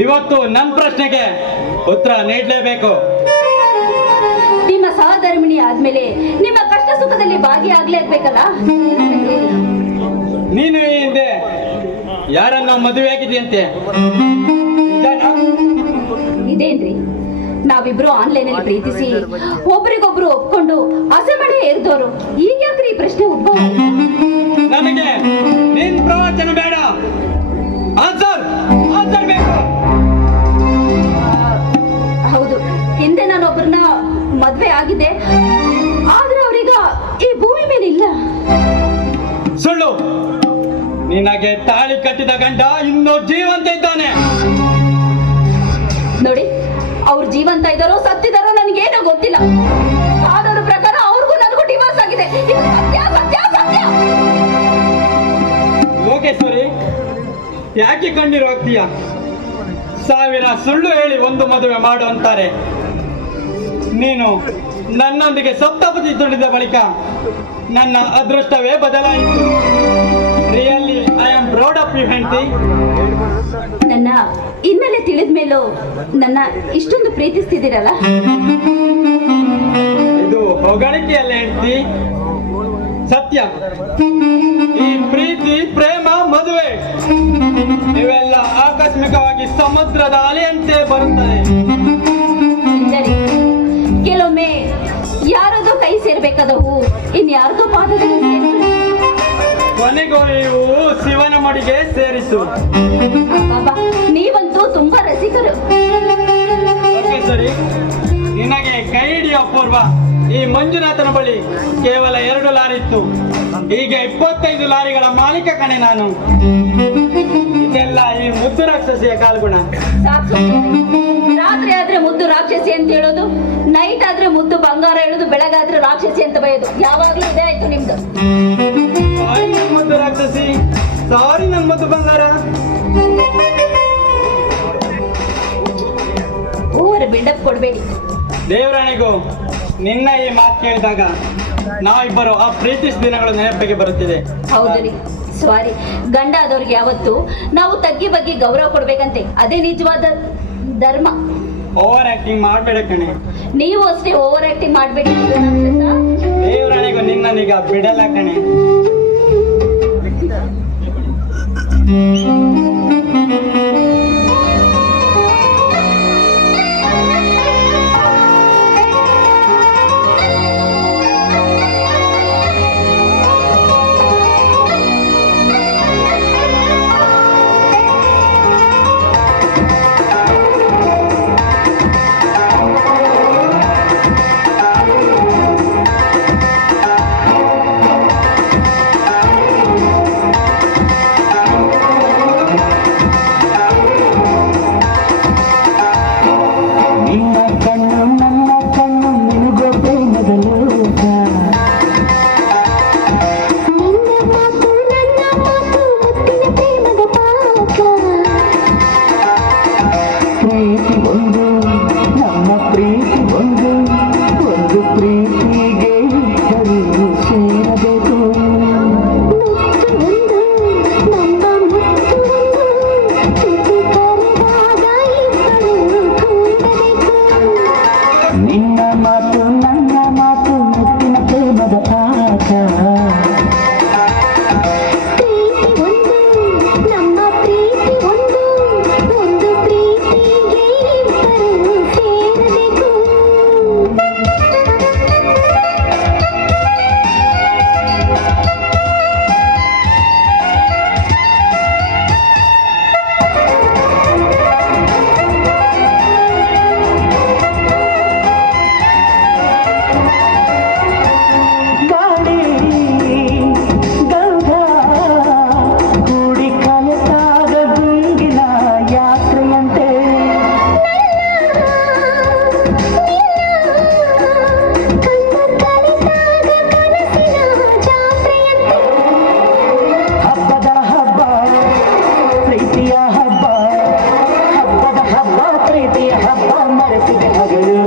ಇವತ್ತು ನನ್ನ ಪ್ರಶ್ನೆಗೆ ಉತ್ತರ ನೀಡಲೇಬೇಕು ನಿಮ್ಮ ಸಹಧರ್ಮಿಣಿ ಆದ್ಮೇಲೆ ನಿಮ್ಮ ಕಷ್ಟ ಸುಖದಲ್ಲಿ ಭಾಗಿಯಾಗ್ಲೇಬೇಕಲ್ಲ ನೀನು ಈ ಹಿಂದೆ ಯಾರನ್ನ ಮದುವೆ ಆಗಿದೆಯಂತೆ? ಇದೇನ್ರಿ ನಾವಿಬ್ರು ಆನ್ಲೈನ್ ಅಲ್ಲಿ ಪ್ರೀತಿಸಿ ಒಬ್ರಿಗೊಬ್ರು ಒಪ್ಕೊಂಡು ಹಸೆ ಮಾಡಿ ಏರ್ದೋರು ಈಗ ಯಾಕ್ರಿ ಈ ಪ್ರಶ್ನೆ ಉದ್ಭವ? ನನಗೆ ನಿನ್ ಪ್ರವಚನ ನಿನಗೆ ತಾಳಿ ಕಟ್ಟಿದ ಗಂಡ ಇನ್ನೂ ಜೀವಂತ ಇದ್ದಾನೆ. ನೋಡಿ ಅವ್ರು ಜೀವಂತ ಇದ್ದಾರೋ ಸತ್ತಿದಾರೋ ನನಗೇನೋ ಗೊತ್ತಿಲ್ಲ. ಆದ್ರ ಪ್ರಕಾರ ಅವ್ರಿಗೂ ನನಗೂ ಡಿವೋರ್ಸ್ ಆಗಿದೆ. ಇದು ಸತ್ಯ ಸತ್ಯ ಸತ್ಯ. ಲೋಕೇಶ್ವರಿ ಯಾಕೆ ಕಂಡಿರೋ ಹಾಕ್ತೀಯ? ಸಾವಿರ ಸುಳ್ಳು ಹೇಳಿ ಒಂದು ಮದುವೆ ಮಾಡು ಅಂತಾರೆ. ನೀನು ನನ್ನೊಂದಿಗೆ ಸಪ್ತಪತಿ ದುಡಿದ ಬಳಿಕ ನನ್ನ ಅದೃಷ್ಟವೇ ಬದಲಾಯಿತು. ನನ್ನ ಹಿನ್ನೆಲೆ ತಿಳಿದ ಮೇಲೂ ನನ್ನ ಇಷ್ಟೊಂದು ಪ್ರೀತಿಸ್ತಿದ್ದೀರಲ್ಲ? ಇದು ಹೊಗಳಿಕೆಯಲ್ಲ ಹೆಂಡತಿ. ಸತ್ಯ. ಈ ಪ್ರೀತಿ ಪ್ರೇಮ ಮದುವೆ ಇವೆಲ್ಲ ಆಕಸ್ಮಿಕವಾಗಿ ಸಮುದ್ರದ ಅಲೆಯಂತೆ ಬರುತ್ತದೆ ಕೆಲವೊಮ್ಮೆ ಯಾರದು ಕೈ ಸೇರ್ಬೇಕಾದವು ಇನ್ ಇನ್ಯಾರದೋ ಪಾದದಲ್ಲಿ ಮಡಿಗೆ ಸೇರಿಸು. ನೀವಂತೂ ತುಂಬಾ ರಸಿಕರು. ಸರಿ. ನಿನಗೆ ಕೈ ಹಿಡಿಯೋ ಪೂರ್ವ ಈ ಮಂಜುನಾಥನ ಬಳಿ ಕೇವಲ ಎರಡು ಲಾರಿ ಇತ್ತು. ಈಗ ಇಪ್ಪತ್ತೈದು ಲಾರಿಗಳ ಮಾಲೀಕ ಕಣೆ ನಾನು. ಇದೆಲ್ಲ ಈ ಮುದ್ದು ರಾಕ್ಷಸಿಯ ಕಾಲ್ಗುಣ. ರಾತ್ರಿ ಆದ್ರೆ ಮುದ್ದು ರಾಕ್ಷಸಿ ಅಂತ ಹೇಳೋದು ನೈಟ್ ಆದ್ರೆ ಮುದ್ದು ಬಂಗಾರ ಹೇಳೋದು ಬೆಳಗಾದ್ರೆ ರಾಕ್ಷಸಿ ಅಂತ ಬಯೋದು. ಯಾವಾಗ್ಲೂ ಇದೇ ಆಯ್ತು ನಿಮ್ದು. ಮುದ್ದು ರಾಕ್ಷಸಿ. ಸಾರಿ ನನ್ ಮುದ್ದು ಬಂಗಾರ. ಓವರ್ ಬಿಲ್ಡಪ್ ಕೊಡಬೇಡಿ. ದೇವರಾಣಿಗೂ ನಿನ್ನ ಈ ಮಾತು ಕೇಳಿದಾಗ ನಾವಿಬ್ಬರು ಆ ಪ್ರೀತಿಸ್ ದಿನಗಳು ನೆನಪಿಗೆ ಬರುತ್ತಿದೆ. ಹೌದ್ರಿ ಸಾರಿ ಗಂಡ ಆದವ್ರಿಗೆ ಯಾವತ್ತು ನಾವು ತಗ್ಗಿ ಬಗ್ಗೆ ಗೌರವ ಕೊಡ್ಬೇಕಂತೆ. ಅದೇ ನಿಜವಾದ ಧರ್ಮ. ಓವರ್ ಆಕ್ಟಿಂಗ್ ಮಾಡಬೇಡ ಕಣೆ. ನೀವು ಅಷ್ಟೇ ಓವರ್ ಆಕ್ಟಿಂಗ್ ಮಾಡಬೇಡಿ. ದೇವರಾಣಿಗೂ ನಿನ್ನನೀಗ ಬಿಡಲ್ಲ ಕಣೆ. Thank you. que me cague